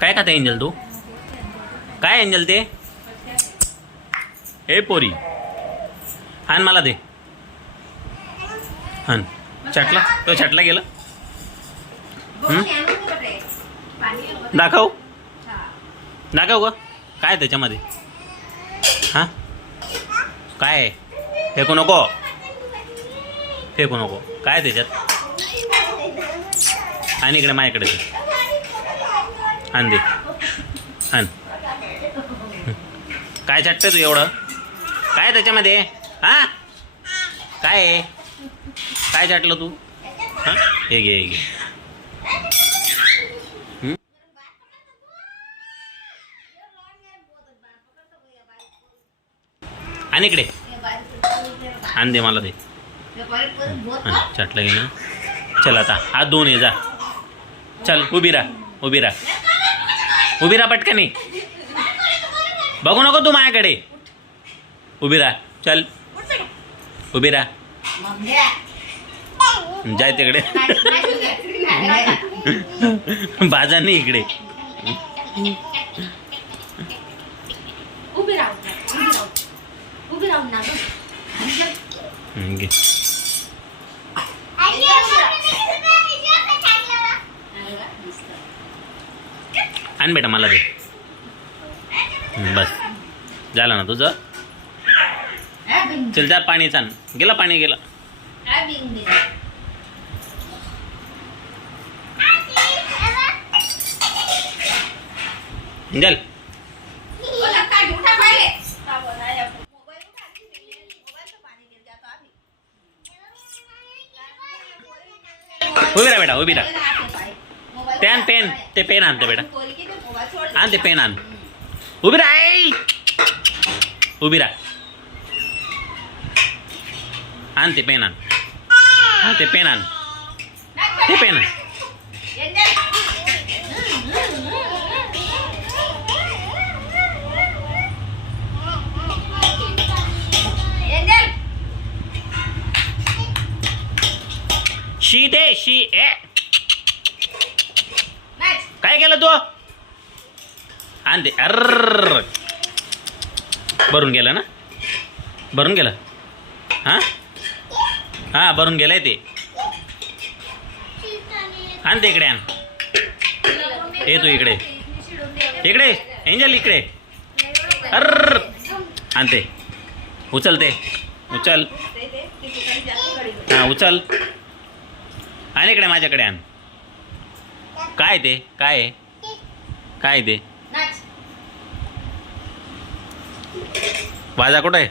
काय खाते एंजल तू? काय एंजल ते? हे पोरी हान मला दे. हान छाटला तो छाटला गेला. दाखव दाखव ग काय त्याच्यामध्ये. हां काय आहे? फेकू नको फेकू नको. काय त्याच्यात? आणि इकडे माझ्याकडे दे. आण दे आण. काय छाटते तू एवढं? काय त्याच्यामध्ये? हां काय आहे? काय छाटलं तू? हां हे घे हे घे. आणि इकडे आण दे मला दे. छाटलं घे ना. चल आता हात धुवून ये जा. चल उभी राहा उभी राहा उभी राहा पटकनी. बघू नको तू माझ्याकडे. उभी राहा. चल उभी राहा. जाय तिकडे. बाजार नाही इकडे. घे. आण बेटा मला दे. बस झालं ना तुझं. चल जा पाणी आण. गेला पाणी गेला. चल उभी राहा बेटा उभी राहा. पेन पेन ते पेन आणते बेटा. आण ते पेन आण. उभी राहा उभी राहा. आण ते पेन आण. हा ते पेन आण. ते पेन आण. शी दे शी. ए काय केलं तू? आण दे. अर्र भरून गेलं ना. भरून गेलं. हां हां भरून गेलंय ते. आण ते इकडे आण. ये तू इकडे इकडे एंजल इकडे. अर्र आण ते. उचल ते उचल. हां उचल. आणि इकडे माझ्याकडे आण. काय ते काय आहे? काय ते? वाजा कुठं आहे?